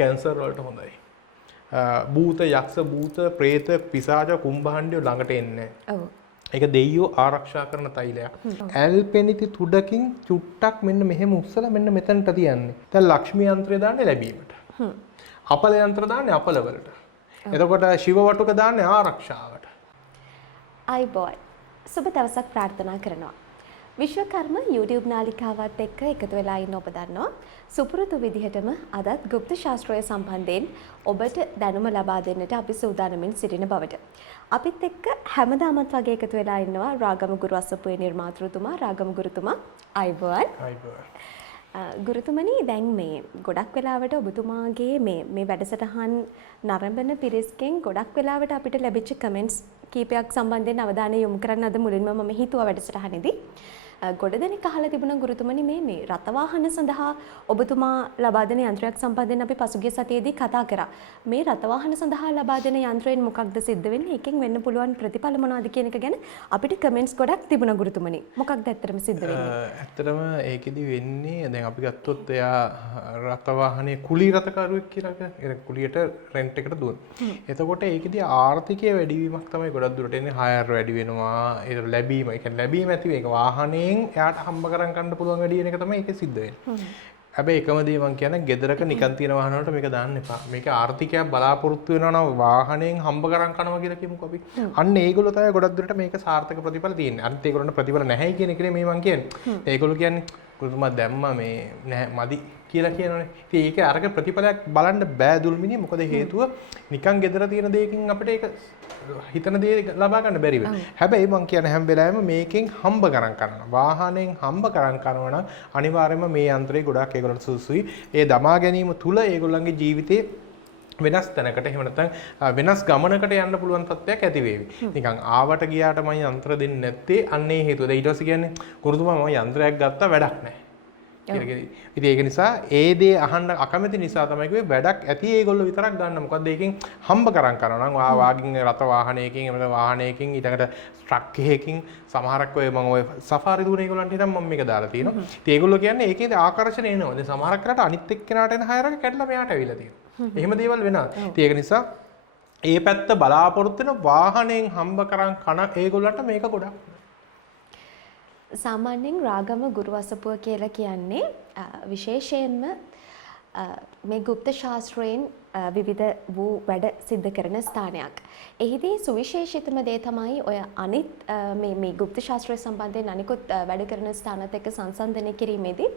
Cancer වලට හොඳයි. භූත යක්ෂ භූත ප්‍රේත පිසාච කුම්භාණ්ඩය ළඟට එන්නේ නැහැ. ඔව්. ඒක දෙයියෝ ආරක්ෂා කරන තෛලයක්. ඇල්පෙනිති තුඩකින් චුට්ටක් මෙන්න මෙහෙම උස්සලා මෙන්න මෙතනට තියන්නේ. දැන් ලක්ෂ්මී යන්ත්‍රය දාන්නේ ලැබීමට. අපල යන්ත්‍ර දාන්නේ අපල වලට. එතකොට ශිව වටුක දාන්නේ ආරක්ෂාවට. අයිබෝයි. සුබ දවසක් ප්‍රාර්ථනා කරනවා. විශ්වකර්ම YouTube නාලිකාවත් එක්ක එකතු වෙලා ඉන්න ඔබ දන්නවා. සුපුරුදු විදිහටම අදත් গুপ্ত ශාස්ත්‍රය සම්බන්ධයෙන් ඔබට දැනුම ලබා දෙන්නට අපි සූදානමින් සිටින බවට. අපිත් එක්ක හැමදාමත් වගේ එකතු වෙලා ඉන්නවා රාගම ගුරු අසපුවේ නිර්මාතෘතුමා රාගම ගුරුතුමා. අයිබෝයි. අයිබෝයි. ගුරුතුමනි දැන් මේ ගොඩක් වෙලාවට ඔබතුමාගේ මේ වැඩසටහන් නරඹන පිරිස්කෙන් ගොඩක් වෙලාවට අපිට ලැබිච්ච කමෙන්ට්ස් කීපයක් සම්බන්ධයෙන් අවධානය යොමු කරන්න අද මුලින්ම මම හිතුවා වැඩසටහනේදී. ගොඩ දෙනෙක් අහලා තිබුණා ගුරුතුමනි මේ රථවාහන සඳහා ඔබතුමා ලබා දෙන යන්ත්‍රයක් සම්බන්ධයෙන් අපි පසුගිය සතියේදී කතා කරා. මේ රථවාහන සඳහා ලබා දෙන යන්ත්‍රයෙන් මොකක්ද සිද්ධ වෙන්නේ? එකෙන් වෙන්න පුළුවන් ප්‍රතිඵල මොනවද කියන එක ගැන අපිට කමෙන්ට්ස් ගොඩක් තිබුණා ගුරුතුමනි. මොකක්ද ඇත්තටම සිද්ධ වෙන්නේ? ඇත්තටම ඒකෙදි වෙන්නේ දැන් අපි ගත්තොත් එයා රථවාහනේ කුලී රථකරුවෙක් කියලා කියන්නේ කුලියට රෙන්ට් එකට දුවන. එතකොට ඒකෙදි ආර්ථිකයේ වැඩිවීමක් තමයි ගොඩක් දුරට එන්නේ. හයර් වැඩි වෙනවා. ඒක ලැබීම. ඒ කියන්නේ ලැබීම ඇති මේක වාහනේ එයාට හම්බ කරන් ගන්න පුළුවන් වැඩි වෙන එක තමයි ඒකේ සිද්ධ වෙන්නේ. හැබැයි එකම දේ මම කියන්නේ ගෙදරක නිකන් තියෙන වාහන වලට මේක දාන්න එපා. මේක ආර්ථිකයක් බලාපොරොත්තු වෙනවා නම් වාහනයෙන් හම්බ කරන් කනවා කියලා කියමුකෝ අපි. අන්න ඒගොල්ලෝ තමයි ගොඩක් දුරට මේක සාර්ථක ප්‍රතිඵල තියෙන්නේ. අනිත් ඒගොල්ලන්ට ප්‍රතිඵල නැහැ කියන එක නෙමෙයි මම කියන්නේ. ඒගොල්ලෝ කියන්නේ ගුරුතුමා දැම්මා මේ නැහැ මදි කියලා කියනවනේ. ඉතින් ඒක අරක ප්‍රතිඵලයක් බලන්න බෑ දුල්මිනි. මොකද හේතුව නිකන් ගෙදර තියෙන දෙයකින් අපිට ඒක හිතන දේ ලබා ගන්න බැරි වෙනවා. හැබැයි මම කියන්නේ හැම වෙලාවෙම මේකෙන් හම්බ කරන් කරනවා. වාහනයෙන් හම්බ කරන් කරනවා නම් අනිවාර්යයෙන්ම මේ යන්ත්‍රය ගොඩක් ඒගොල්ලන්ට සුසුයි. ඒ දමා ගැනීම තුල ඒගොල්ලන්ගේ ජීවිතේ වෙනස් තැනකට එහෙම නැත්නම් වෙනස් ගමනකට යන්න පුළුවන් තත්ත්වයක් ඇති වේවි. නිකන් ආවට ගියාට මම යන්ත්‍ර දෙන්නේ නැත්තේ අන්නේ හේතුව. දැන් ඊට පස්සේ කියන්නේ ගුරුතුමා මම යන්ත්‍රයක් ගත්තා වැඩක් නැහැ. ඉතින් ඒක නිසා ඒ දේ අහන්න අකමැති නිසා තමයි කිව්වේ වැඩක් ඇති ඒගොල්ලෝ විතරක් ගන්න. මොකද ඒකෙන් හම්බ කරන් කරනවා නම් වාගින් රත වාහනයකින් එහෙම වාහනයකින් ඊටකට ට්‍රක් එකකින් සමහරක් ඔය මම ඔය සෆාරි දුවන ඒගොල්ලන්ට හිතන් මම මේක දාලා තියෙනවා. ඉතින් ඒගොල්ලෝ කියන්නේ ඒකේද ආකර්ෂණය එනවා. දැන් සමහරක් කරාට අනිත් එක්කෙනාට එන හයරක කැඩලා මෙයාට ඇවිල්ලා තියෙනවා. එහෙම දේවල් වෙනවා. ඉතින් ඒක නිසා ඒ පැත්ත බලාපොරොත්තු වෙන වාහනයෙන් හම්බ කරන් කන ඒගොල්ලන්ට මේක ගොඩක් සාමාන්‍යයෙන් රාගම ගුරු අසපුව කියලා කියන්නේ විශේෂයෙන්ම මේ গুপ্ত ශාස්ත්‍රයෙන් විවිධ වූ වැඩ සිද්ධ කරන ස්ථානයක්. එහිදී සුවිශේෂිතම දේ තමයි ඔය අනිත් මේ গুপ্ত ශාස්ත්‍රය සම්බන්ධයෙන් අනිකුත් වැඩ කරන ස්ථානත් එක්ක සංසන්දනය කිරීමේදී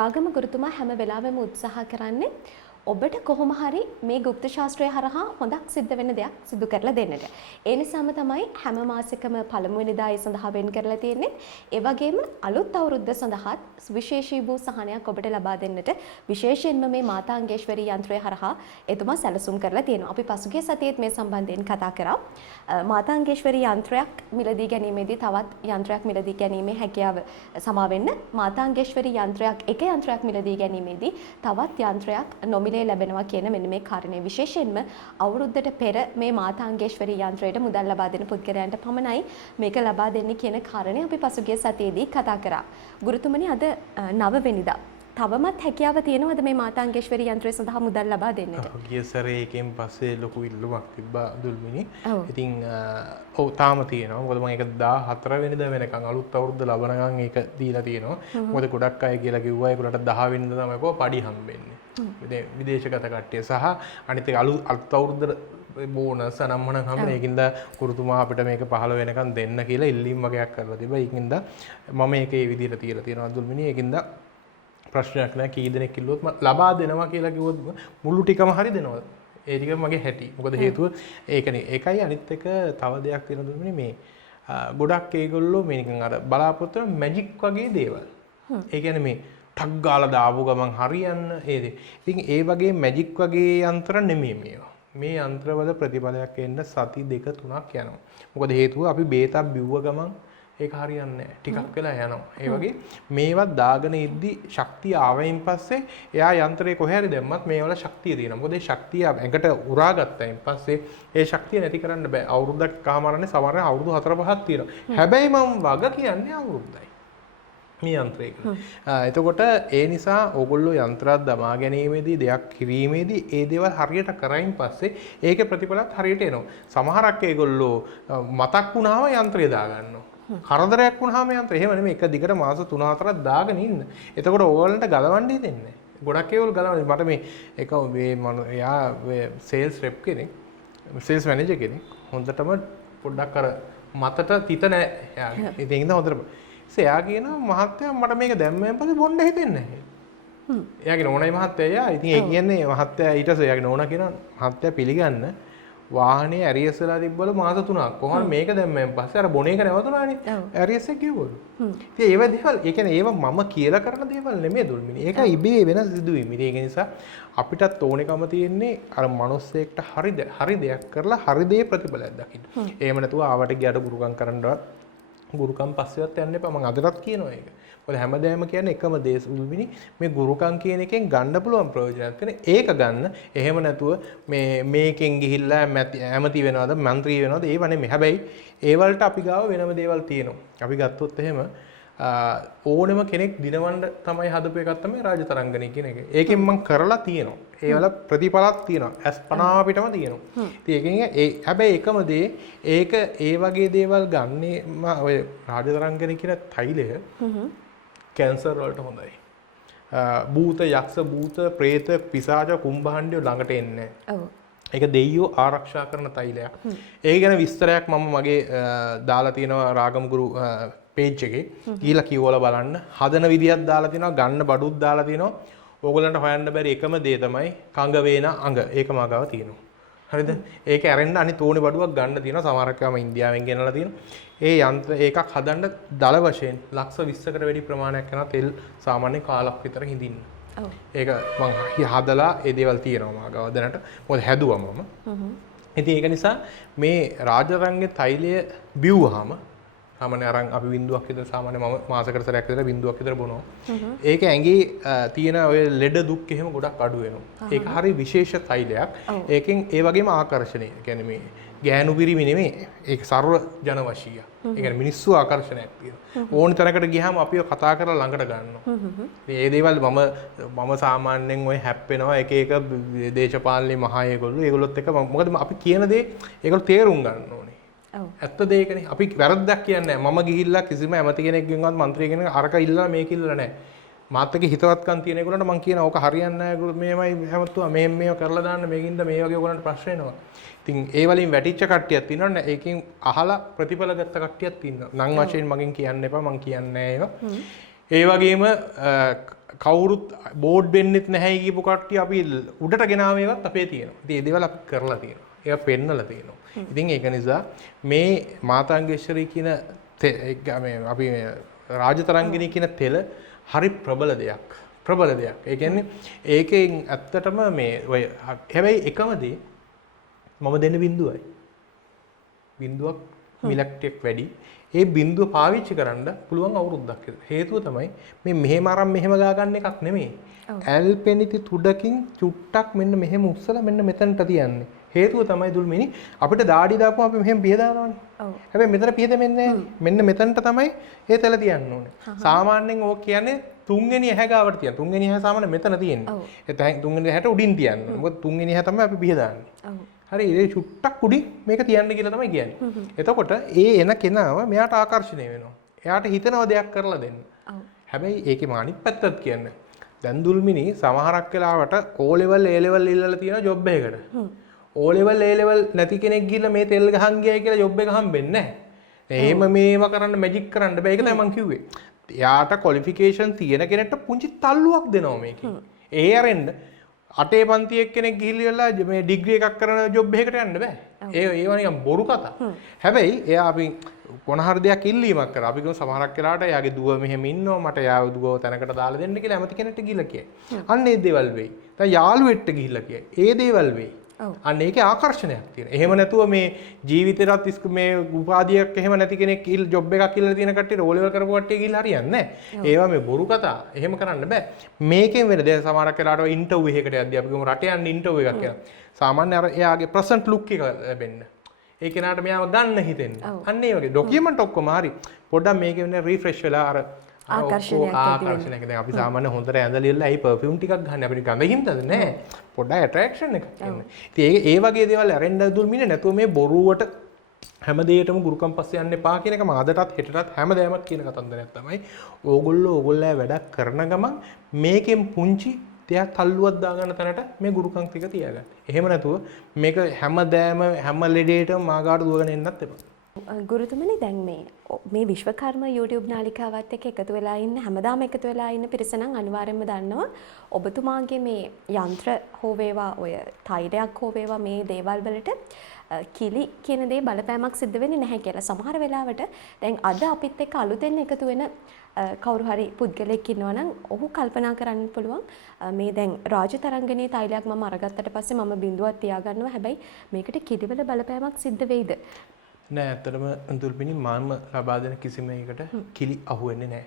රාගම ගුරුතුමා හැම වෙලාවෙම උත්සාහ කරන්නේ ඔබට කොහොම හරි මේ গুপ্ত ශාස්ත්‍රය හරහා හොඳක් සිද්ධ වෙන දෙයක් සිදු කරලා දෙන්නට. ඒ නිසාම තමයි හැම මාසෙකම පළමුවෙනිදා ඒ සඳහා වෙන් කරලා තියෙන්නේ. ඒ වගේම අලුත් අවුරුද්ද සඳහාත් විශේෂී වූ සහනයක් ඔබට ලබා දෙන්නට විශේෂයෙන්ම මේ මාතාංගේශ්වරී යන්ත්‍රය හරහා එතුමා සැලසුම් කරලා තියෙනවා. අපි පසුගිය සතියේත් මේ සම්බන්ධයෙන් කතා කරා. මාතාංගේශ්වරී යන්ත්‍රයක් මිලදී ගැනීමේදී තවත් යන්ත්‍රයක් මිලදී ගැනීමේ හැකියාව සමා වෙන්න මාතාංගේශ්වරී යන්ත්‍රයක් එක යන්ත්‍රයක් මිලදී ගැනීමේදී තවත් යන්ත්‍රයක් නොමිලේ ලැබෙනවා කියන මෙන්න මේ කාරණේ විශේෂයෙන්ම අවුරුද්දට පෙර මේ මාතාංගේශ්වරී යන්ත්‍රයට මුදල් ලබා දෙන පුද්ගලයන්ට පමණයි මේක ලබා දෙන්නේ කියන කාරණේ අපි පසුගිය සතියේදී කතා කරා. ගුරුතුමනි අද 9 වෙනිදා තවමත් හැකියාව තියෙනවද මේ මාතාංගේශ්වරී යන්ත්‍රය සඳහා මුදල් ලබා දෙන්නට? ගිය සැරේ එකෙන් පස්සේ ලොකු ඉල්ලුමක් තිබ්බා දුල්මිනි. ඉතින් ඔව් තාම තියෙනවා. මොකද මම ඒක 14 වෙනිදා වෙනකන් අලුත් අවුරුද්ද ලබනකන් ඒක දීලා තියෙනවා. මොකද ගොඩක් අය කියලා කිව්වා ඒගොල්ලන්ට 10 වෙනිදා තමයි කො පඩි හම්බෙන්නේ. විදේශගත කට්ටිය සහ අනිත් එක අලුත් අවුරුද්දට බෝනස් අනම්මනම් හම්බෙන්නේ. ඒකින්ද ගුරුතුමා අපිට මේක 15 වෙනකන් දෙන්න කියලා ඉල්ලීම් වගේක් කරලා තිබ්බා. ඒකින්ද මම මේක ඒ විදිහට තියලා තියෙනවා දුල්මිනි. ඒකින්ද ප්‍රශ්නයක් නැහැ. කී දෙනෙක් කිව්වොත් ලබා දෙනවා කියලා කිව්වොත් මුළු ටිකම හරි දෙනවා. ඒ ටික මගේ හැටි. මොකද හේතුව ඒකනේ. ඒකයි අනිත් එක තව දෙයක් වෙන දුන්නේ මේ ගොඩක් ඒගොල්ලෝ මේ නිකන් අර බලාපොරොත්තු වෙන මැජික් වගේ දේවල්. ඒ කියන්නේ මේ ටක් ගාලා දාපු ගමන් හරියන්න ඒ දේ. ඉතින් ඒ වගේ මැජික් වගේ යන්ත්‍ර නෙමෙයි මේවා. මේ යන්ත්‍රවල ප්‍රතිඵලයක් එන්න සති 2-3ක් යනවා. මොකද හේතුව අපි බේතක් බිව්ව ගමන් ඒක හරියන්නේ නැහැ. ටිකක් වෙලා යනවා. ඒ වගේ මේවත් දාගෙන ඉද්දි ශක්තිය ආවයින් පස්සේ එයා යන්ත්‍රේ කොහේ හරි දැම්මත් මේවල ශක්තිය තියෙනවා. මොකද ඒ ශක්තිය ඇඟට උරා ගත්තයින් පස්සේ ඒ ශක්තිය නැති කරන්න බෑ. අවුරුද්දක් කහමාරන්නේ සමහරවිට අවුරුදු 4-5ක් තියෙනවා. හැබැයි මම වග කියන්නේ අවුරුද්දයි. මේ යන්ත්‍රයකට. එතකොට ඒ නිසා ඕගොල්ලෝ යන්ත්‍රයක් දමා ගැනීමේදී දෙයක් කිරීමේදී ඒ දේවල් හරියට කරයින් පස්සේ ඒකේ ප්‍රතිඵලත් හරියට එනවා. සමහරක් ඒගොල්ලෝ මතක් වුණාම යන්ත්‍රය දාගන්නවා. කරදරයක් වුණාම යන්ත්‍රය එහෙම නෙමෙයි එක දිගට මාස 3-4ක් දාගෙන ඉන්න. එතකොට ඕගොල්ලන්ට ගලවන්න දෙන්නේ නැහැ. ගොඩක් ඒගොල්ලෝ ගලවන්නේ මට මේ එක මේ යා සේල්ස් රෙප් කෙනෙක් සේල්ස් මැනේජර් කෙනෙක් හොඳටම පොඩ්ඩක් අර මතට තිත නැහැ එයාගේ. ඉතින් ඒක හොඳට එයා කියනවා මහත්තයා මට මේක දැම්මෙන් පස්සේ බොන්න හිතෙන්නේ නැහැ. එයාගේ නෝනයි මහත්තයා. ඉතින් ඒ කියන්නේ මහත්තයා ඊට පස්සේ එයාගේ නෝනා කියනවා මහත්තයා පිළිගන්න වාහනේ ඇරියස් වෙලා තිබ්බලු මාස 3ක්. කොහොමද මේක දැම්මෙන් පස්සේ අර බොන එක නැවතුණානේ. ඇරියස් එක කිව්වලු. ඉතින් ඒව දේවල් ඒ කියන්නේ ඒව මම කියලා කරන දේවල් නෙමෙයි දුල්මිනි. ඒක ඉබේ වෙන සිදුවීම්. ඉතින් ඒක නිසා අපිටත් ඕනෙකම තියෙන්නේ අර මිනිස්සෙක්ට හරි දෙයක් කරලා හරි දේ ප්‍රතිඵලයක් දකින්න. එහෙම නැතුව ආවට ගියට ගුරුකම් කරන්නවත් ගුරුකම් පස්සෙවත් යන්න එපා. මම අදටත් කියනවා ඒක. මොකද හැමදේම කියන්නේ එකම දේ සුළුමිනි මේ ගුරුකම් කියන එකෙන් ගන්න පුළුවන් ප්‍රයෝජනයක් තියෙන. ඒක ගන්න. එහෙම නැතුව මේකෙන් ගිහිල්ලා ඇමති වෙනවද, മന്ത്രി වෙනවද ඒව නෙමෙයි. හැබැයි ඒ වලට අපි ගාව වෙනම දේවල් තියෙනවා. අපි ගත්තොත් එහෙම ඕනෙම කෙනෙක් දිනවන්න තමයි හදපු එකක් තමයි රාජතරංගනී කියන එක. ඒකෙන් මම කරලා තියෙනවා. ඒවල ප්‍රතිඵලක් තියෙනවා. අස්පනා පිටම තියෙනවා. ඉතින් ඒකෙන් හැබැයි එකම දේ ඒක ඒ වගේ දේවල් ගන්නේ ඔය රාජතරංගනී කියන තෛලය කැන්සර් වලට හොඳයි. භූත යක්ෂ භූත ප්‍රේත පිසාච කුම්භාණ්ඩය ළඟට එන්නේ නැහැ. ඒක දෙයියෝ ආරක්ෂා කරන තෛලයක්. ඒක ගැන විස්තරයක් මම මගේ දාලා තියෙනවා රාගම්ගුරු පේජ් එකේ. ගිහලා කියවලා බලන්න. හදන විදියක් දාලා තියෙනවා, ගන්න බඩුත් දාලා තියෙනවා. ඕගොල්ලන්ට හොයන්න බැරි එකම දේ තමයි කංග වේන අඟ. ඒක මගාව තියෙනවා. හරිද? ඒක ඇරෙන්න අනිත් ඕනේ බඩුවක් ගන්න තියෙනවා. සමහරක් ඒවාම ඉන්දියාවෙන් ගෙනලා තියෙනවා. ඒ යන්ත්‍ර ඒකක් හදන්න දල වශයෙන් ලක්ෂ 20කට වැඩි ප්‍රමාණයක් යනවා තෙල් සාමාන්‍ය කාලක් විතර හිඳින්න. ඒක මම හදලා ඒ දේවල් තියෙනවා මගාව දැනට. මොකද හැදුවා මම. ඉතින් ඒක නිසා මේ රාජරංගේ තෛලය බිව්වහම සාමාන්‍ය අරන් අපි බින්දුවක් විතර සාමාන්‍ය මම මාසකට සැරයක් විතර බින්දුවක් විතර බොනවා. ඒක ඇඟේ තියෙන ඔය ලෙඩ දුක් එහෙම ගොඩක් අඩු වෙනවා. ඒක හරි විශේෂ තෛලයක්. ඒකෙන් ඒ වගේම ආකර්ෂණීය. ඒ කියන්නේ මේ ගෑනු පිරිමි නෙමෙයි. ඒක සර්ව ජන වශීය. ඒ කියන්නේ මිනිස්සු ආකර්ෂණයක් තියෙනවා. ඕනි තරකට ගියාම අපිව කතා කරලා ළඟට ගන්නවා. මේ දේවල් මම සාමාන්‍යයෙන් ඔය හැප්පෙනවා එක එක දේශපාලනේ මහා ඒගොල්ලොත් එක මොකද අපි කියන දේ ඒගොල්ලෝ තේරුම් ගන්න ඕනේ. ඇත්ත දෙයකනේ අපි වැරද්දක් කියන්නේ නැහැ. මම ගිහිල්ලා කිසිම ඇමති කෙනෙක්ගෙන්වත් മന്ത്രി කෙනෙක් අරක ඉල්ලලා මේක ඉල්ලලා නැහැ. මාත් එක්ක හිතවත්කම් තියෙන ඒගොල්ලන්ට මම කියනවා ඕක හරියන්නේ නැහැ ඒගොල්ලෝ මේවයි හැමතුවා මේව කරලා දාන්න මේකින්ද මේ වගේ ඕගොල්ලන්ට ප්‍රශ්න එනවා. ඉතින් ඒ වලින් වැටිච්ච කට්ටියක් තියෙනවනේ. ඒකෙන් අහලා ප්‍රතිඵල ගත්ත කට්ටියක් තියෙනවා. නම් වශයෙන් මගෙන් කියන්න එපා මම කියන්නේ ඒවා. ඒ වගේම කවුරුත් බෝඩ් වෙන්නෙත් නැහැ කියපු කට්ටිය අපි උඩට ගෙනාවේවත් අපේ තියෙනවා. ඉතින් ඒ දේවල් අපි කරලා තියෙනවා. ඒවා පෙන්නලා තියෙනවා. ඉතින් ඒක නිසා මේ මාතංගේශ්වරී කියන මේ අපි රාජතරංගිනී කියන තෙල හරි ප්‍රබල දෙයක්. ප්‍රබල දෙයක්. ඒ කියන්නේ ඒකෙන් ඇත්තටම මේ ඔය හැබැයි එකම දේ මම දෙන්න බින්දුවයි. බින්දුවක් මිලක්ටියක් වැඩි. ඒ බින්දුව පාවිච්චි කරන්න පුළුවන් අවුරුද්දක්. හේතුව තමයි මේ මෙහෙම අරන් මෙහෙම ගා ගන්න එකක් නෙමෙයි. ඇල්පෙනිති තුඩකින් චුට්ටක් මෙන්න මෙහෙම උස්සලා මෙන්න මෙතනට තියන්නේ. හේතුව තමයි දුල්මිනි අපිට දාඩි දාපුවම අපි මෙහෙම පිහ දානවනේ. හැබැයි මෙතන පිහ දෙන්නේ මෙන්න මෙතනට තමයි ඒ තැල තියන්න ඕනේ. සාමාන්‍යයෙන් ඕක කියන්නේ තුන්වෙනි ඇහැ ගාවට තියන. තුන්වෙනි ඇහැ සාමාන්‍ය මෙතන තියෙන්නේ. ඒ තුන්වෙනි ඇහැට උඩින් තියන්න. මොකද තුන්වෙනි ඇහැ තමයි අපි පිහ දාන්නේ. හරි ඒ චුට්ටක් උඩින් මේක තියන්න කියලා තමයි කියන්නේ. එතකොට ඒ එන කෙනාව මෙයාට ආකර්ෂණය වෙනවා. එයාට හිතනවා දෙයක් කරලා දෙන්න. හැබැයි ඒකේ අනිත් පැත්තත් කියන්නේ. දැන් දුල්මිනි සමහරක් වෙලාවට O level A level ඉල්ලලා තියෙන ජොබ් එකකට. O level A level නැති කෙනෙක් ගිහලා මේ තෙල් ගහන් ගියයි කියලා ජොබ් එක හම්බෙන්නේ නැහැ. එහෙම මේව කරන්න මැජික් කරන්න බෑ. ඒක තමයි මම කිව්වේ. එයාට ක්වොලිෆිකේෂන් තියෙන කෙනෙක්ට පුංචි තල්ලුවක් දෙනවා මේකේ. ඒ අරෙන්න අටේ පන්තියක් කෙනෙක් ගිහිල්ලා මේ ඩිග්‍රී එකක් කරන ජොබ් එකකට යන්න බෑ. ඒව නිකන් බොරු කතා. හැබැයි එයා අපි මොන හරි දෙයක් ඉල්ලීමක් කරා. අපි ගමු සමහරක් වෙලාවට එයාගේ දුව මෙහෙම ඉන්නවා මට එයාව දුවව තැනකට දාලා දෙන්න කියලා ඇමති කෙනෙක්ට ගිහිල්ලා කියයි. අන්න ඒ දේවල් වෙයි. දැන් යාළුවෙක්ට ගිහිල්ලා කියයි. ඒ දේවල් වෙයි. අන්න ඒකේ ආකර්ෂණයක් තියෙනවා. එහෙම නැතුව මේ ජීවිතේට මේ උපාධියක් එහෙම නැති කෙනෙක් ජොබ් එකක් ඉල්ලලා තියෙන කට්ටියට ඕ ලෙවල් කරපු කට්ටිය ගිහිල්ලා හරියන්නේ නැහැ. ඒවා මේ බොරු කතා. එහෙම කරන්න බෑ. මේකෙන් වෙන දැන් සමහරක් වෙලාවට ඉන්ටර්විව් එකකට යද්දී අපි ගමු රට යන්න ඉන්ටර්විව් එකක් යනවා. සාමාන්‍ය අර එයාගේ ප්‍රසන්ට් ලුක් එක ලැබෙන්න. ඒ කෙනාට මෙයාව ගන්න හිතෙන්නේ. අන්න ඒ වගේ ඩොකියුමන්ට් ඔක්කොම හරි. පොඩ්ඩක් මේකේ වෙන රිෆ්‍රෙෂ් වෙලා අර ආකර්ෂණයක් ඇති වෙනවා. ආකර්ෂණයක්. දැන් අපි සාමාන්‍ය හොඳට ඇඳලියලා ඇයි පර්ෆියුම් ටිකක් ගන්න අපිට ගඳ හින්දාද නෑ. පොඩ්ඩක් ඇට්‍රැක්ෂන් එකක් එන්නේ. ඉතින් ඒ වගේ දේවල් අරෙන්න දුල්මිනේ නැතුව මේ බොරුවට හැම දෙයකටම ගුරුකම් පස්සේ යන්න එපා කියන එක මාදටත් හෙටටත් හැමදේමත් කියන කතන්දරයක් තමයි. ඕගොල්ලෝ වැඩක් කරන ගමන් මේකෙන් පුංචි දෙයක් තල්ලුවක් දාගන්න තැනට මේ ගුරුකම් ටික තියාගන්න. එහෙම නැතුව මේක හැමදේම හැම ලෙඩේටම මාගාට දුවගෙන එන්නත් එපා. ගුරුතුමනි දැන් මේ විශ්වකර්ම YouTube නාලිකාවත් එක්ක එකතු වෙලා ඉන්න හැමදාම එකතු වෙලා ඉන්න පිරිස නම් අනිවාර්යයෙන්ම දන්නවා ඔබතුමාගේ මේ යන්ත්‍ර හෝ වේවා ඔය තෛලයක් හෝ වේවා මේ දේවල් වලට කිලි කියන දේ බලපෑමක් සිද්ධ වෙන්නේ නැහැ කියලා. සමහර වෙලාවට දැන් අද අපිත් එක්ක අලුතෙන් එකතු වෙන කවුරු හරි පුද්ගලෙක් ඉන්නවා නම් ඔහු කල්පනා කරන්න පුළුවන් මේ දැන් රාජතරංගනී තෛලයක් මම අරගත්තට පස්සේ මම බිඳුවක් තියාගන්නවා. හැබැයි මේකට කිලිවල බලපෑමක් සිද්ධ වෙයිද? නෑ ඇත්තටම දුල්පිනි මම ලබා දෙන කිසිම එකකට කිලි අහු වෙන්නේ නෑ.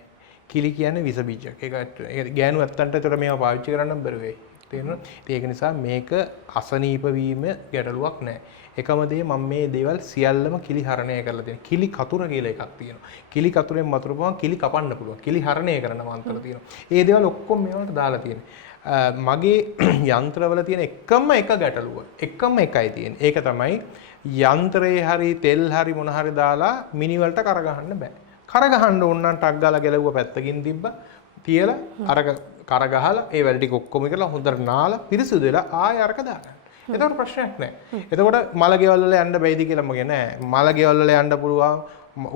කිලි කියන්නේ විස බීජයක්. ඒක ගෑනු ඇත්තන්ට ඒතර මේවා පාවිච්චි කරන්න බැරි වෙයි. තේරෙනවද? ඒක නිසා මේක අසනීප වීම ගැටලුවක් නෑ. එකම දේ මම මේ දේවල් සියල්ලම කිලි හරණය කරලා තියෙනවා. කිලි කතුර කියලා එකක් තියෙනවා. කිලි කතුරෙන් වතුරපුවම කිලි කපන්න පුළුවන්. කිලි හරණය කරන මන්ත්‍ර තියෙනවා. ඒ දේවල් ඔක්කොම මේවට දාලා තියෙනවා. මගේ යන්ත්‍රවල තියෙන එකම එක ගැටලුව. එකම එකයි තියෙන්නේ. ඒක තමයි යන්ත්‍රයේ හරි තෙල් හරි මොන හරි දාලා මිනි වලට කරගහන්න බෑ. කරගහන්න ඕන නම් ටක් ගාලා ගැලවුව පැත්තකින් තිබ්බා. තියලා අරක කරගහලා ඒ වැඩ ටික ඔක්කොම කරලා හොඳට නාලා පිරිසිදු වෙලා ආයෙ අරක දාගන්න. එතකොට ප්‍රශ්නයක් නැහැ. එතකොට මල ගෙවල් වල යන්න බැයිද කියලා මගේ නෑ. මල ගෙවල් වල යන්න පුළුවන්.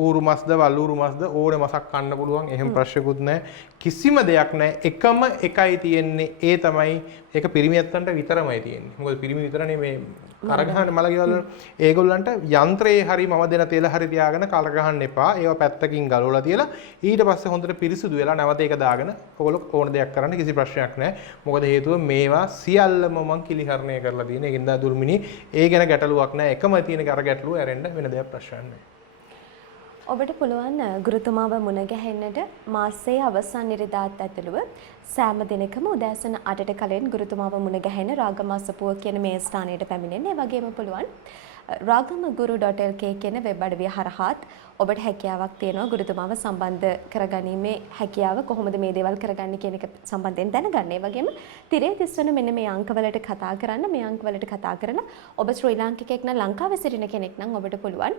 ඌරු මස්ද වල්ඌරු මස්ද ඕනේ මසක් කන්න පුළුවන්. එහෙම ප්‍රශ්නකුත් නැහැ. කිසිම දෙයක් නැහැ. එකම එකයි තියෙන්නේ. ඒ තමයි ඒක පිරිමියත්තන්ට විතරමයි තියෙන්නේ. මොකද පිරිමි විතරනේ මේ කරගහන්න මල ගෙවල් වල. ඒගොල්ලන්ට යන්ත්‍රයේ හරි මම දෙන තෙල හරි තියාගෙන කරගහන්න එපා. ඒවා පැත්තකින් ගලවලා තියලා ඊට පස්සේ හොඳට පිරිසුදු වෙලා නැවත ඒක දාගෙන ඔයගොල්ලෝ ඕන දෙයක් කරන්න කිසි ප්‍රශ්නයක් නැහැ. මොකද හේතුව මේවා සියල්ලම මම කිලිහරණය කරලා තියෙන. ඒකින්ද දුර්මිනී ඒ ගැන ගැටලුවක් නැහැ. එකම තියෙන කර ගැටලුව ඇරෙන්න වෙන දෙයක් ප්‍රශ්නයක් නැහැ. ඔබට පුළුවන් ගුරුතුමාව මුණ ගැහෙන්නට මාසයේ අවසන් ඉරිදාත් ඇතුළුව සෑම දිනකම උදෑසන 8ට කලින් ගුරුතුමාව මුණ ගැහෙන රාගමස්සපුව කියන මේ ස්ථානයට පැමිණෙන්න. ඒ වගේම පුළුවන් ragamaguru.lk කියන වෙබ් අඩවිය හරහාත් ඔබට හැකියාවක් තියෙනවා ගුරුතුමාව සම්බන්ධ කරගැනීමේ හැකියාව කොහොමද මේ දේවල් කරගන්නේ කියන එක සම්බන්ධයෙන් දැනගන්න. ඒ වගේම තිරේ තිස්සන මෙන්න මේ අංකවලට කතා කරන්න. මේ අංකවලට කතා කරලා ඔබ ශ්‍රී ලාංකිකයෙක් නම් ලංකාවේ සිටින කෙනෙක් නම් ඔබට පුළුවන්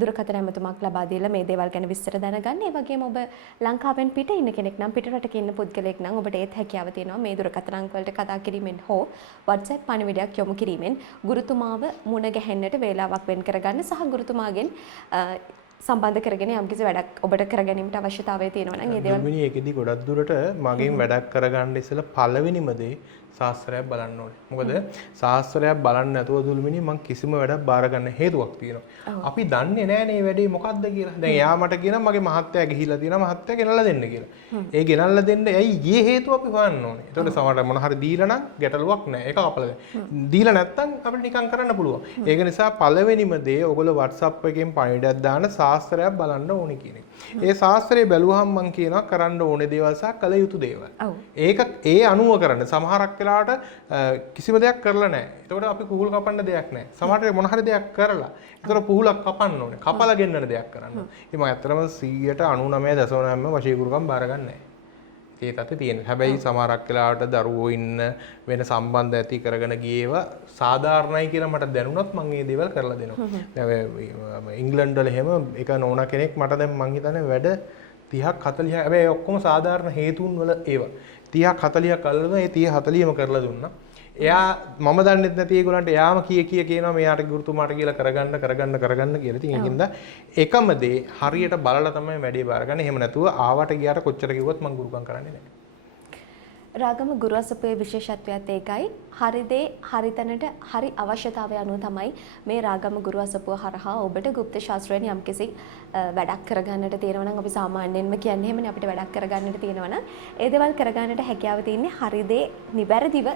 දුරකථන ඇමතුමක් ලබා දීලා මේ දේවල් ගැන විස්තර දැනගන්න. ඒ වගේම ඔබ ලංකාවෙන් පිට ඉන්න කෙනෙක් නම් පිට රටක ඉන්න පුද්ගලයෙක් නම් ඔබට ඒත් හැකියාව තියෙනවා මේ දුරකථන අංක වලට කතා කිරීමෙන් හෝ WhatsApp පණිවිඩයක් යොමු කිරීමෙන් ගුරුතුමාව මුණ ගැහෙන්නට වේලාවක් වෙන් කරගන්න සහ ගුරුතුමාගෙන් සම්බන්ධ කරගෙන යම්කිසි වැඩක් ඔබට කරගැනීමට අවශ්‍යතාවය තියෙනවා නම් ඒ දේවල් මිනිහ ඒකෙදි ගොඩක් දුරට මගෙන් වැඩක් කරගන්න ඉස්සෙල්ලා පළවෙනිම දේ ශාස්ත්‍රයක් බලන්න ඕනේ. මොකද ශාස්ත්‍රයක් බලන්නේ නැතුව දුල්මිනි මම කිසිම වැඩක් බාර ගන්න හේතුවක් තියෙනවා. අපි දන්නේ නැහැ මේ වැඩේ මොකක්ද කියලා. දැන් එයා මට කියනවා මගේ මහත්තයා ගිහිල්ලා තියෙනවා මහත්තයා ගෙනල්ලා දෙන්න කියලා. ඒ ගෙනල්ලා දෙන්න ඇයි ඊයේ හේතුව අපි හොයන්න ඕනේ. ඒතකොට සමහරට මොන හරි දීලා නම් ගැටලුවක් නැහැ. ඒක අපලද. දීලා නැත්තම් අපිට නිකන් කරන්න පුළුවන්. ඒක නිසා පළවෙනිම දේ ඔයගොල්ලෝ WhatsApp එකෙන් පණිවිඩයක් දාන ශාස්ත්‍රයක් බලන්න ඕනේ කියන එක. ඒ ශාස්ත්‍රය බැලුවහම මම කියනවා කරන්න ඕනේ දේවල් සහ කළ යුතු දේවල්. ඒක ඒ අනුව කරන්න. සමහරක් වෙලාවට කිසිම දෙයක් කරලා නැහැ. එතකොට අපි කුහුල් කපන්න දෙයක් නැහැ. සමහරට මොන හරි දෙයක් කරලා. එතකොට පුහුලක් කපන්න ඕනේ. කපලා ගෙන්නන දෙයක් කරන්න. ඉතින් මම ඇත්තටම 199.9% වශීකරුකම් බාර ගන්න නැහැ. ඒ තත්ත්වය තියෙනවා. හැබැයි සමහරක් වෙලාවට දරුවෝ ඉන්න වෙන සම්බන්ධ ඇති කරගෙන ගියේව සාධාරණයි කියලා මට දැනුණත් මම මේ දේවල් කරලා දෙනවා. දැන් ඉංග්ලන්ඩ් වල එහෙම එක නෝනා කෙනෙක් මට දැන් මං හිතන්නේ වැඩ 30ක් 40ක් හැබැයි ඔක්කොම සාධාරණ හේතුන් වල ඒවා 30ක් 40ක් අල්ලනවා. ඒ 30 40ම කරලා දුන්නා. එයා මම දන්නෙත් නැති ඒගොල්ලන්ට එයාම කියනවා මෙයාට ගුරුතුමාට කියලා කරගන්න කියලා. ඉතින් ඒකින්ද එකම දේ හරියට බලලා තමයි වැඩේ බාරගන්නේ. එහෙම නැතුව ආවට ගියාට කොච්චර කිව්වත් මම ගුරුකම් කරන්නේ නැහැ. රාගම ගුරුවසපුවේ විශේෂත්වයත් ඒකයි. හරි දේ හරි තැනට හරි අවශ්‍යතාවය අනුව තමයි මේ රාගම ගුරුවසපුව හරහා ඔබට গুপ্ত ශාස්ත්‍රයෙන් යම්කිසි වැඩක් කරගන්නට තියෙනවා නම් අපි සාමාන්‍යයෙන්ම කියන්නේ එහෙමනේ අපිට වැඩක් කරගන්නට තියෙනවා නම් ඒ දේවල් කරගන්නට හැකියාව තියෙන්නේ හරි දේ නිවැරදිව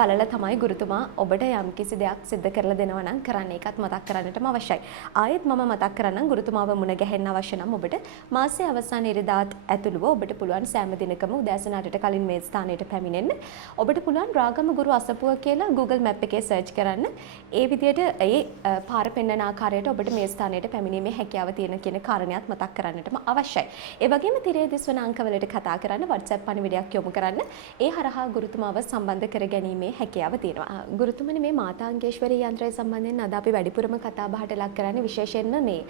බලලා තමයි ගුරුතුමා ඔබට යම්කිසි දෙයක් සිද්ධ කරලා දෙනවා නම් කරන්න. ඒකත් මතක් කරන්නටම අවශ්‍යයි. ආයෙත් මම මතක් කරන්නම් ගුරුතුමාව මුණ ගැහෙන්න අවශ්‍ය නම් ඔබට මාසයේ අවසාන ඉරිදාත් ඇතුළුව ඔබට පුළුවන් සෑම දිනකම උදෑසන 8ට කලින් මේ ස්ථානයට පැමිණෙන්න. ඔබට පුළුවන් රාගම ගුරු අසපුව කියලා Google Map එකේ සර්ච් කරන්න. ඒ විදිහට ඒ පාර පෙන්වන ආකාරයට ඔබට මේ ස්ථානයට පැමිණීමේ හැකියාව තියෙන කියන කාරණයක් මතක් කරන්නටම අවශ්‍යයි. ඒ වගේම තිරේ දිස්වන අංකවලට කතා කරන්න WhatsApp පණිවිඩයක් යොමු කරන්න. ඒ හරහා ගුරුතුමාව සම්බන්ධ කරගැනීමේ හැකියාව තියෙනවා. ගුරුතුමනි මේ මාතාංගේශ්වරී යන්ත්‍රය සම්බන්ධයෙන් අද අපි වැඩිපුරම කතා බහට ලක් කරන්නේ විශේෂයෙන්ම මේ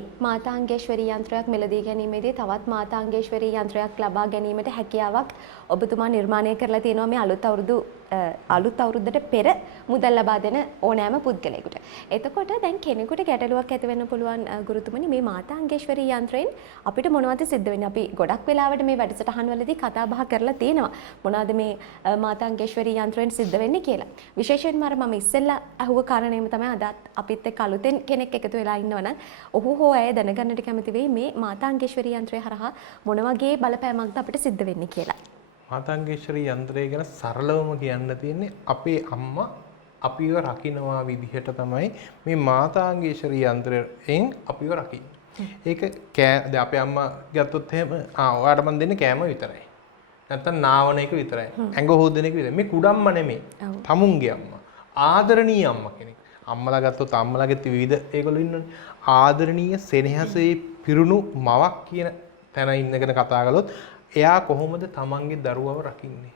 එක් මාතාංගේශ්වරී යන්ත්‍රයක් මිලදී ගැනීමේදී තවත් මාතාංගේශ්වරී යන්ත්‍රයක් ලබා ගැනීමට හැකියාවක් ඔබතුමා නිර්මාණය කරලා තියෙනවා මේ අලුත් අවුරුද්දට පෙර මුදල් ලබා දෙන ඕනෑම පුද්ගලයෙකුට. එතකොට දැන් කෙනෙකුට ගැටලුවක් ඇති වෙන්න පුළුවන් ගුරුතුමනි මේ මාතාංගේශ්වරී යන්ත්‍රයෙන් අපිට මොනවද සිද්ධ වෙන්නේ? අපි ගොඩක් වෙලාවට මේ වැඩසටහන් වලදී කතා බහ කරලා තියෙනවා. මොනවද මේ මාතාංගේශ්වරී යන්ත්‍රයෙන් සිද්ධ වෙන්නේ කියලා. විශේෂයෙන්ම අර මම ඉස්සෙල්ලා අහුව කාරණේම තමයි අදත් අපිත් එක්ක අලුතෙන් කෙනෙක් එකතු වෙලා ඉන්නවනම් ඔහු හෝ ඇය දැනගන්නට කැමති වෙයි මේ මාතාංගේශ්වරී යන්ත්‍රය හරහා මොන වගේ බලපෑමක්ද අපිට සිද්ධ වෙන්නේ කියලා. මාතාංගේශ්වරී යන්ත්‍රය ගැන සරලවම කියන්න තියෙන්නේ අපේ අම්මා අපිව රකින්නවා විදිහට තමයි මේ මාතාංගේශ්වරී යන්ත්‍රයෙන් අපිව රකින්නේ. ඒක දැන් අපේ අම්මා ගත්තොත් එහෙම ඔයාලට මම දෙන්නේ කෑම විතරයි. නැත්තම් නාවන එක විතරයි. ඇඟ හොදන එක විතරයි. මේ කුඩම්ම නෙමෙයි. තමුන්ගේ අම්මා. ආදරණීය අම්මා කෙනෙක්. අම්මලා ගත්තොත් අම්මලාගේ විවිධ ඒගොල්ලෝ ඉන්නනේ. ආදරණීය සෙනෙහසේ පිරුණු මවක් කියන තැන ඉන්නගෙන කතා කළොත් එයා කොහොමද තමන්ගේ දරුවව රකින්නේ?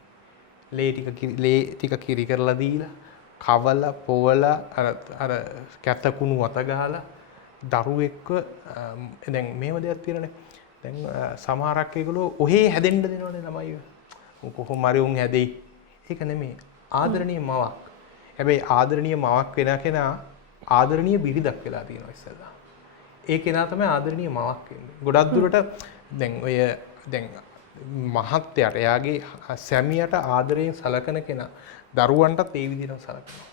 ලේ ටික කිරි කරලා දීලා, කවලා, පොවලා අර කැතකුණු වත ගහලා දරුවෙක්ව දැන් මේව දෙයක් තියෙනනේ. දැන් සමහරක් ඒගොල්ලෝ ඔහේ හැදෙන්න දෙනවනේ ළමයිව. කොහොම හරි උන් හැදෙයි. ඒක නෙමෙයි. ආදරණීය මවක්. හැබැයි ආදරණීය මවක් වෙන කෙනා ආදරණීය බිරිඳක් වෙලා තියෙනවා ඉස්සෙල්ලා. ඒ කෙනා තමයි ආදරණීය මවක් වෙන්නේ. ගොඩක් දුරට දැන් ඔය දැන් මහත්යට එයාගේ සැමියට ආදරයෙන් සලකන කෙනා දරුවන්ටත් ඒ විදිහට සලකනවා.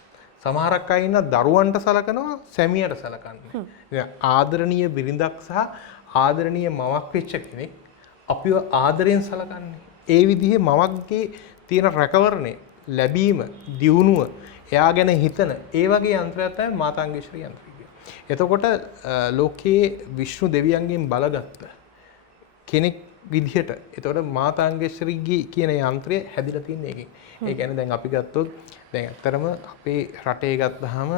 සමහරක් අය ඉන්න දරුවන්ට සලකනවා සැමියට සලකන්නේ. ආදරණීය බිරිඳක් සහ ආදරණීය මවක් වෙච්ච කෙනෙක් අපිව ආදරයෙන් සලකන්නේ. ඒ විදිහේ මවක්ගේ තියෙන රැකවරණය, ලැබීම, දියුණුව, එයා ගැන හිතන ඒ වගේ යන්ත්‍රයක් තමයි මාතාංගේශ්වරී යන්ත්‍රය කියන්නේ. එතකොට ලෝකයේ විෂ්ණු දෙවියන්ගෙන් බලගත්ත කෙනෙක් විදිහට එතකොට මාතාංගේශ්වරීගේ කියන යන්ත්‍රය හැදිලා තියෙන එකකින්. ඒ කියන්නේ දැන් අපි ගත්තොත් දැන් ඇත්තරම අපේ රටේ ගත්තාම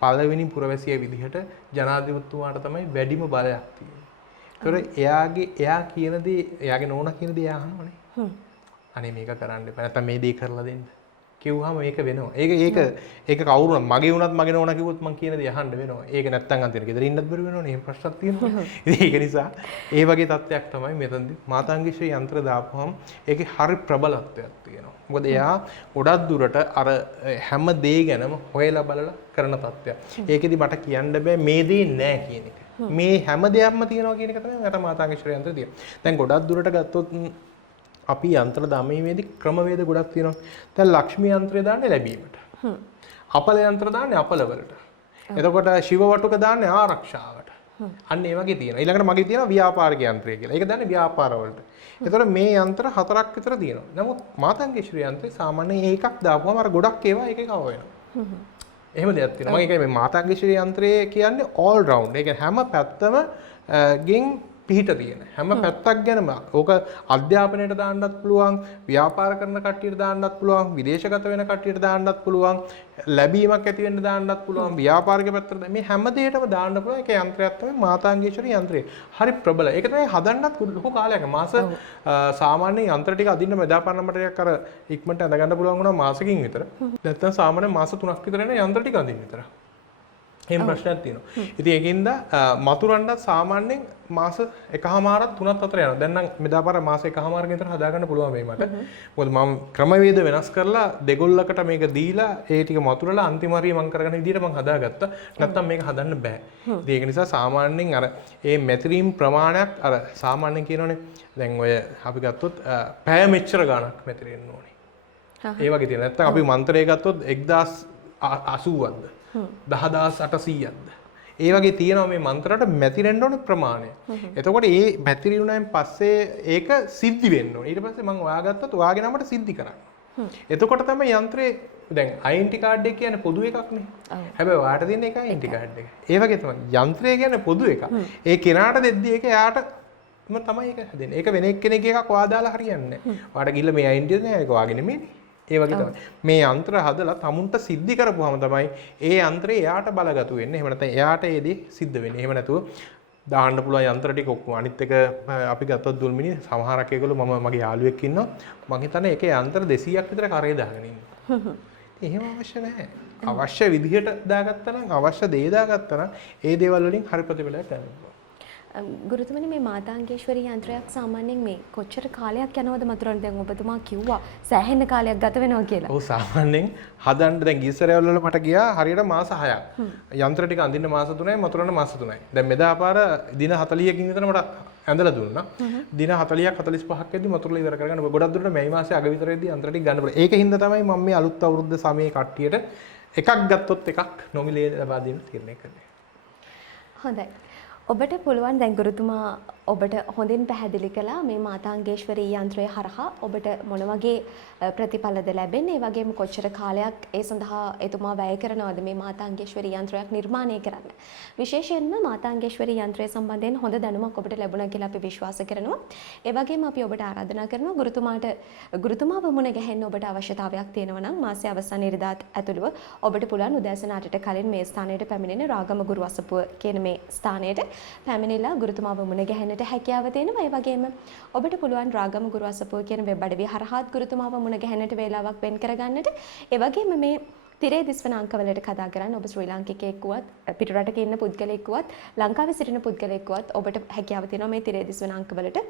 පළවෙනි පුරවැසියා විදිහට ජනාධිපතිතුමාට තමයි වැඩිම බලයක් තියෙන්නේ. ඒතකොට එයා කියන දේ එයාගේ නෝනා කියන දේ එයා අහනවනේ. අනේ මේක කරන්න එපා. නැත්නම් මේ දේ කරලා දෙන්න. කිව්වහම ඒක වෙනවා. ඒක කවුරුත් මගේ වුණත් මගේ නෝනා කිව්වොත් මං කියන දේ අහන්න වෙනවා. ඒක නැත්තම් අන්තිමට ගෙදර ඉන්නත් බැරි වෙනවනේ. එහෙම ප්‍රශ්නක් තියෙනවා. ඒක නිසා ඒ වගේ තත්ත්වයක් තමයි මෙතනදී මාතාංගේශ්වරී යන්ත්‍ර දාපුවම ඒකේ හරි ප්‍රබලත්වයක් තියෙනවා. මොකද එයා ගොඩක් දුරට අර හැම දේ ගැනම හොයලා බලලා කරන තත්ත්වයක්. ඒකෙදි මට කියන්න බෑ මේ දේ නෑ කියන එක. මේ හැම දෙයක්ම තියෙනවා කියන එක තමයි මට මාතාංගේශ්වරී යන්ත්‍රය තියෙන්නේ. දැන් ගොඩක් දුරට ගත්තොත් අපි යන්ත්‍ර දාමීමේදී ක්‍රමවේද ගොඩක් තියෙනවා. දැන් ලක්ෂ්මී යන්ත්‍රය දාන්නේ ලැබීමට. අපල යන්ත්‍ර දාන්නේ අපලවලට. එතකොට ශිව වටුක දාන්නේ ආරක්ෂාවට. අන්න ඒ වගේ තියෙනවා. ඊළඟට මගේ තියෙනවා ව්‍යාපාරික යන්ත්‍රය කියලා. ඒක දාන්නේ ව්‍යාපාර වලට. එතකොට මේ යන්ත්‍ර 4ක් විතර තියෙනවා. නමුත් මාතාංගේශ්වරී යන්ත්‍රය සාමාන්‍යයෙන් එකක් දාපුවම අර ගොඩක් ඒවා එකේ කව වෙනවා. එහෙම දෙයක් තියෙනවා. මම කියන්නේ මේ මාතාංගේශ්වරී යන්ත්‍රය කියන්නේ all round. ඒ කියන්නේ හැම පැත්තම ගෙන් පිහිට තියෙන හැම පැත්තක් ගැනම ඕක අධ්‍යාපනයට දාන්නත් පුළුවන්, ව්‍යාපාර කරන කට්ටියට දාන්නත් පුළුවන්, විදේශගත වෙන කට්ටියට දාන්නත් පුළුවන්, ලැබීමක් ඇති වෙන්න දාන්නත් පුළුවන්, ව්‍යාපාරික පැත්තට මේ හැම දෙයකටම දාන්න පුළුවන් එක යන්ත්‍රයක් තමයි මාතාංගේශ්වරී යන්ත්‍රය. හරි ප්‍රබල. ඒක තමයි හදන්නත් ලොකු කාලයක්. මාස සාමාන්‍ය යන්ත්‍ර ටික අදින්න මෙදාපන්න මට ටිකක් අර ඉක්මනට අඳ ගන්න පුළුවන් වුණා මාසකින් විතර. නැත්තම් සාමාන්‍ය මාස 3ක් විතර යන යන්ත්‍ර ටික අදින්න විතර. එහෙම ප්‍රශ්නයක් තියෙනවා. ඉතින් ඒකින්ද මතුරන්නත් සාමාන්‍යයෙන් මාස 1මාරක් 3ක් අතර යනවා. දැන් නම් මෙදාපාර මාස 1මාරක විතර හදා ගන්න පුළුවන් මේ මට. මොකද මම ක්‍රමවේද වෙනස් කරලා දෙගොල්ලකට මේක දීලා ඒ ටික මතුරලා අන්තිම හරිය මම කරගෙන විදියට මම හදාගත්තා. නැත්තම් මේක හදන්න බෑ. ඉතින් ඒක නිසා සාමාන්‍යයෙන් අර මේ මැතිරීම් ප්‍රමාණයක් අර සාමාන්‍යයෙන් කියනෝනේ දැන් ඔය අපි ගත්තොත් පැය මෙච්චර ගාණක් මැතිරෙන්න ඕනේ. ඒ වගේ තියෙන. නැත්තම් අපි මන්ත්‍රය ගත්තොත් 1080ක්ද 10800ක්ද ඒ වගේ තියෙනවා මේ මන්ත්‍රයට මැතිරෙන්න ඕනේ ප්‍රමාණය. එතකොට මේ මැතිරිුණායින් පස්සේ ඒක සිද්ධි වෙන්න ඕනේ. ඊට පස්සේ මම ඔයාගත්තත් ඔයාගේ නමට සිද්ධි කරන්න. එතකොට තමයි යන්ත්‍රේ දැන් identity card එක කියන්නේ පොදු එකක්නේ. හැබැයි ඔයාට තියෙන එක identity card එක. ඒ වගේ තමයි යන්ත්‍රය කියන්නේ පොදු එකක්. ඒ කෙනාට දෙද්දි ඒක එයාට තමයි ඒක හැදෙන්නේ. ඒක වෙන එක්කෙනෙක් එකක් වාදාලා හරියන්නේ නැහැ. ඔයාට ගිහලා මේ අයින්ටිය නෑ ඒක වාගේ නෙමෙයිනේ. ඒ වගේ තමයි. මේ යන්ත්‍ර හදලා තමුන්ට සිද්ධි කරපුවාම තමයි ඒ යන්ත්‍රේ එයාට බලගතු වෙන්නේ. එහෙම නැත්නම් එයාට ඒ දේ සිද්ධ වෙන්නේ. එහෙම නැතුව දාන්න පුළුවන් යන්ත්‍ර ටික ඔක්කොම අනිත් එක අපි ගත්තොත් දුල්මිනි සමහරක් ඒගොල්ලෝ මගේ යාළුවෙක් ඉන්නවා. මං හිතන්නේ ඒකේ යන්ත්‍ර 200ක් විතර කරේ දාගෙන ඉන්නවා. එහෙම අවශ්‍ය නැහැ. අවශ්‍ය විදිහට දාගත්තා නම් අවශ්‍ය දේ දාගත්තා නම් ඒ දේවල් වලින් හරි ප්‍රතිඵලයක් ගන්න පුළුවන්. ගුරුතුමනි මේ මාතාංගේශ්වරී යන්ත්‍රයක් සාමාන්‍යයෙන් මේ කොච්චර කාලයක් යනවද මතුරන් දැන් ඔබතුමා කිව්වා සෑහෙන කාලයක් ගත වෙනවා කියලා. ඔව් සාමාන්‍යයෙන් හදන්න දැන් ගිස්සරයවල වල මට ගියා හරියට මාස 6ක්. යන්ත්‍ර ටික අඳින්න මාස 3යි මතුරන්න මාස 3යි. දැන් මෙදා පාර දින 40කින් විතර මට ඇඳලා දුන්නා. දින 40ක් 45ක් වෙද්දි මතුරලා ඉවර කරගන්න ඔබ ගොඩක් දුරට මේ මාසේ අග විතර වෙද්දි යන්ත්‍ර ටික ගන්න පුළුවන්. ඒකින්ද තමයි මම මේ අලුත් අවුරුද්ද සමයේ කට්ටියට එකක් ගත්තොත් එකක් නොමිලේ ලබා දෙන්න තීරණය කළේ. හොඳයි. ඔබට පුළුවන් දැන් ගුරුතුමා ඔබට හොඳින් පැහැදිලි කළා මේ මාතාංගේශ්වරී යන්ත්‍රය හරහා ඔබට මොන වගේ ප්‍රතිඵලද ලැබෙන්නේ, ඒ වගේම කොච්චර කාලයක් ඒ සඳහා එතුමා වැය කරනවද මේ මාතාංගේශ්වරී යන්ත්‍රයක් නිර්මාණය කරන්න. විශේෂයෙන්ම මාතාංගේශ්වරී යන්ත්‍රය සම්බන්ධයෙන් හොඳ දැනුමක් ඔබට ලැබුණා කියලා අපි විශ්වාස කරනවා. ඒ වගේම අපි ඔබට ආරාධනා කරනවා ගුරුතුමාව මුණ ගැහෙන්න ඔබට අවශ්‍යතාවයක් තියෙනවා නම් මාසයේ අවසාන ඉරිදාත් ඇතුළුව ඔබට පුළුවන් උදෑසන 8ට කලින් මේ ස්ථානයට පැමිණෙන රාගම ගුරුවසපුව කියන මේ ස්ථානයට පැමිණිලා ගුරුතුමාව මුණ ගැහෙන්නට හැකියාව තියෙනවා. ඒ වගේම ඔබට පුළුවන් රාගම ගුරුවසපුව කියන වෙබ් අඩවිය හරහාත් ගුරුතුමාව මුණ ගැහෙන්නට වේලාවක් වෙන් කරගන්නට. ඒ වගේම මේ තිරේ දිස්වන අංකවලට කතා කරන්න ඔබ ශ්‍රී ලාංකිකයෙක් වුවත් පිටරටක ඉන්න පුද්ගලයෙක් වුවත් ලංකාවේ සිටින පුද්ගලයෙක් වුවත් ඔබට හැකියාව තියෙනවා මේ තිරේ දිස්වන අංකවලට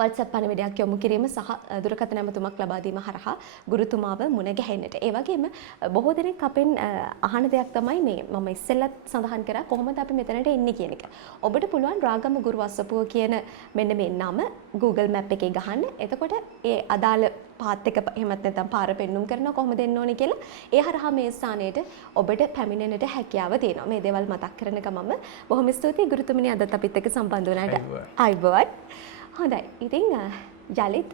WhatsApp පණිවිඩයක් යොමු කිරීම සහ දුරකථන ඇමතුමක් ලබා දීම හරහා ගුරුතුමාව මුණ ගැහෙන්නට. ඒ වගේම බොහෝ දෙනෙක් අපෙන් අහන දෙයක් තමයි මේ මම ඉස්සෙල්ලත් සඳහන් කරා කොහොමද අපි මෙතනට එන්නේ කියන එක. ඔබට පුළුවන් රාගම ගුරුවසපුව කියන මෙන්න මේ නම Google Map එකේ ගහන්න. එතකොට ඒ අදාළ පාත් එක එහෙමත් නැත්නම් පාර පෙන්눔 කරනවා කොහොමද එන්න ඕනේ කියලා. ඒ හරහා මේ ස්ථානයට ඔබට පැමිණෙන්නට හැකියාව තියෙනවා. මේ දේවල් මතක් කරන ගමම බොහොම ස්තුතියි ගුරුතුමනි අදත් අපිත් එක්ක සම්බන්ධ වුණාට. ආයිබෝවන්. හොඳයි. ඉතින් යලිත්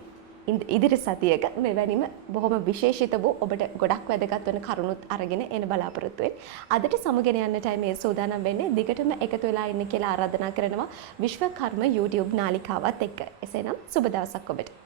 ඉදිරි සතියක මෙවැනිම බොහොම විශේෂිත වූ ඔබට ගොඩක් වැදගත් වෙන කරුණුත් අරගෙන එන බලාපොරොත්තු වෙන්නේ. අදට සමුගෙන යන්නටයි මේ සූදානම් වෙන්නේ. දිගටම එකතු වෙලා ඉන්න කියලා ආරාධනා කරනවා විශ්වකර්ම YouTube නාලිකාවත් එක්ක. එසේනම් සුබ දවසක් ඔබට.